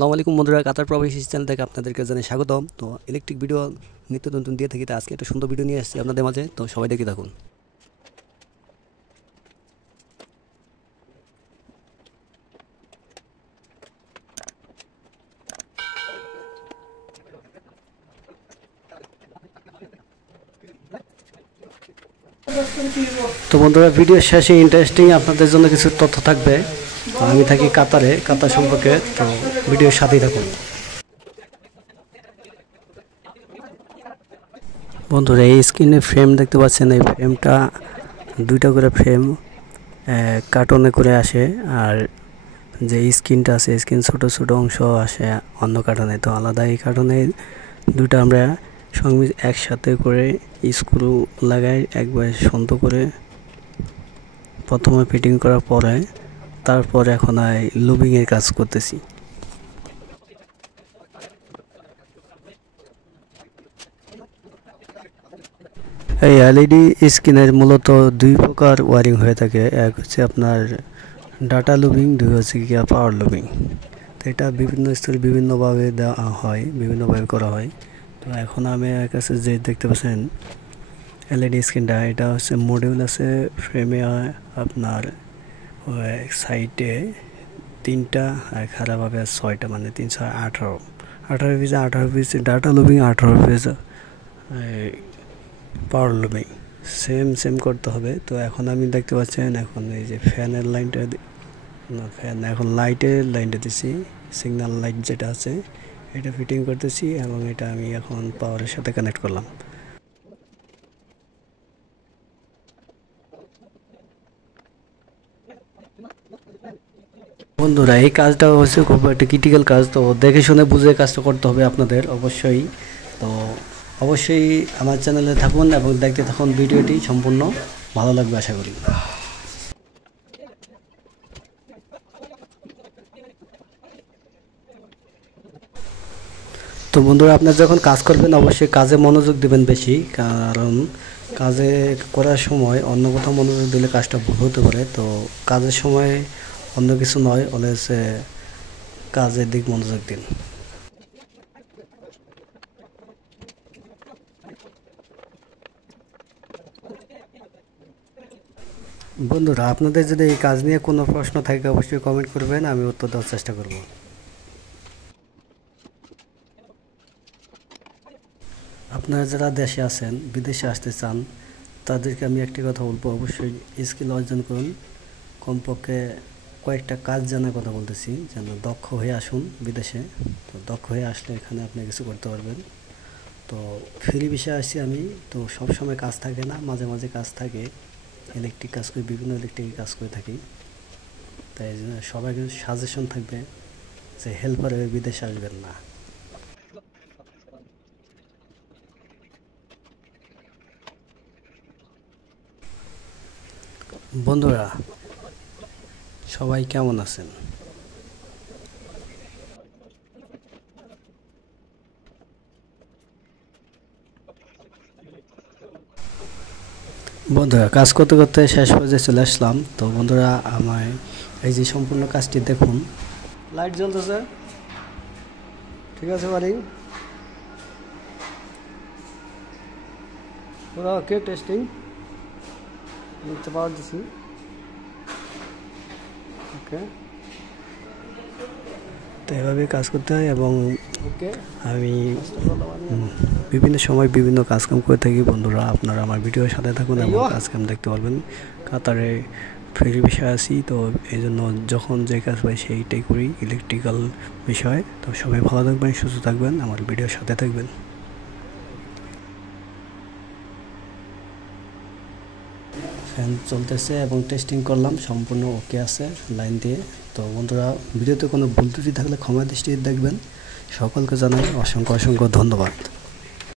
আসসালামু আলাইকুম বন্ধুরা, কাতার প্রবাসী চ্যানেল থেকে আপনাদেরকে জানাই স্বাগতম। তো ইলেকট্রিক ভিডিও নিত্য নতুন দিয়ে থাকি, তো আজকে একটা সুন্দর ভিডিও নিয়ে আসছি আপনাদের মাঝে, তো সবাই দেখে থাকুন। তো বন্ধুরা, ভিডিওর শেষে ইন্টারেস্টিং আপনাদের জন্য কিছু তথ্য থাকবে। তো আমি থাকি কাতারে, কাতার সম্পর্কে, তো ভিডিওর সাথেই থাকুন। বন্ধুরা, এই স্ক্রিনে ফ্রেম দেখতে পাচ্ছেন, এই ফ্রেমটা দুইটা করে ফ্রেম কার্টনে করে আসে, আর যে স্ক্রিনটা আছে স্ক্রিন ছোটো ছোটো অংশ আসে অন্য কার্টনে। তো আলাদা এই কার্টনে দুটো আমরা সঙ্গে একসাথে করে স্ক্রু লাগাই, একবার সুন্দর করে প্রথমে ফিটিং করার পরে তারপর এখন লুবিংয়ের কাজ করতেছি। এই এলইডি স্ক্রিনের মূলত দুই প্রকার ওয়ারিং হয়ে থাকে, এক হচ্ছে আপনার ডাটা লুবিং, দুই হচ্ছে কি পাওয়ার লুবিং। তো এটা বিভিন্ন স্তরে বিভিন্নভাবে দেওয়া হয়, বিভিন্নভাবে করা হয়। তো এখন আমি কাছে যে দেখতে পাচ্ছেন এলইডি স্ক্রিনটা, এটা হচ্ছে মডিউল আছে ফ্রেমে, আপনার সাইডে 3টা আর খারাপভাবে 6টা, মানে 3 6 18 piece, 18 piece data lubing, 18 piece পাওয়ার লুবিং, সেম করতে হবে। তো এখন আমি দেখতে পাচ্ছেন, এখন এই যে ফ্যানের লাইনটা, ফ্যান এখন লাইটের লাইনটা দিছি, সিগন্যাল লাইট যেটা আছে এটা ফিটিং করতেছি, এবং এটা আমি এখন পাওয়ারের সাথে কানেক্ট করলাম। বন্ধুরা, এই কাজটা হচ্ছে খুব একটা ক্রিটিক্যাল কাজ, তো দেখে শুনে বুঝে কাজটা করতে হবে আপনাদের অবশ্যই। তো অবশ্যই আমার চ্যানেলে থাকুন এবং দেখতে থাকুন, ভিডিওটি সম্পূর্ণ ভালো লাগবে আশা করি। তো বন্ধুরা, আপনারা যখন কাজ করবেন অবশ্যই কাজে মনোযোগ দেবেন বেশি, কারণ কাজে করার সময় অন্য কোথাও মনোযোগ দিলে কাজটা ভুল হতে পারে। তো কাজের সময় অন্য কিছু নয়, অলওয়েজ কাজের দিক মনোযোগ দিন। বন্ধুরা, আপনাদের যদি এই কাজ নিয়ে কোনো প্রশ্ন থাকে অবশ্যই কমেন্ট করবেন, আমি উত্তর দেওয়ার চেষ্টা করব। আপনারা যারা দেশে আছেন, বিদেশে আসতে চান, তাদেরকে আমি একটি কথা বলবো, অবশ্যই স্কিল অর্জন করুন। কমপক্ষে কয়েকটা কাজ জানার কথা বলতেছি, যেন দক্ষ হয়ে আসুন বিদেশে। তো দক্ষ হয়ে আসলে এখানে আপনি কিছু করতে পারবেন। তো ফ্রি বিষয়ে আসছি আমি, তো সবসময় কাজ থাকে না, মাঝে মাঝে কাজ থাকে। ইলেকট্রিক কাজ করে, বিভিন্ন ইলেকট্রিক কাজ করে থাকি। তাই সবাই কিছু সাজেশন থাকবে যে হেল্পার হয়ে বিদেশে আসবেন না। বন্ধুরা, সবাই কেমন আছেন? বন্ধুরা, কাজ করতে করতে শেষ পর্যায়ে চলে আসলাম। তো বন্ধুরা, আমায় এই যে সম্পূর্ণ কাজটি দেখুন, লাইট জ্বলতেছে, ঠিক আছে, ওয়ারিং পুরো ওকে, টেস্টিং নিতে পাওয়ার দিচ্ছি, ওকে। তো এভাবে কাজ করতে হয়, এবং আমি বিভিন্ন সময় বিভিন্ন কাজকাম করে থাকি। বন্ধুরা, আপনারা আমার ভিডিওর সাথে থাকুন এবং কাজকাম দেখতে পারবেন। কাতারে ফ্রি বিষয় আছি, তো এই জন্য যখন যে কাজ পাই সেইটাই করি, ইলেকট্রিক্যাল বিষয়। তো সবাই ভালো থাকবেন, সুস্থ থাকবেন, আমার ভিডিওর সাথে থাকবেন। ফ্যান চলতেছে এবং টেস্টিং করলাম, সম্পূর্ণ ওকে আছে লাইন দিয়ে। তো বন্ধুরা, ভিডিওতে কোনো ভুল ত্রুটি থাকলে ক্ষমা দৃষ্টিতে দেখবেন। সকলকে জানাই অসংখ্য ধন্যবাদ।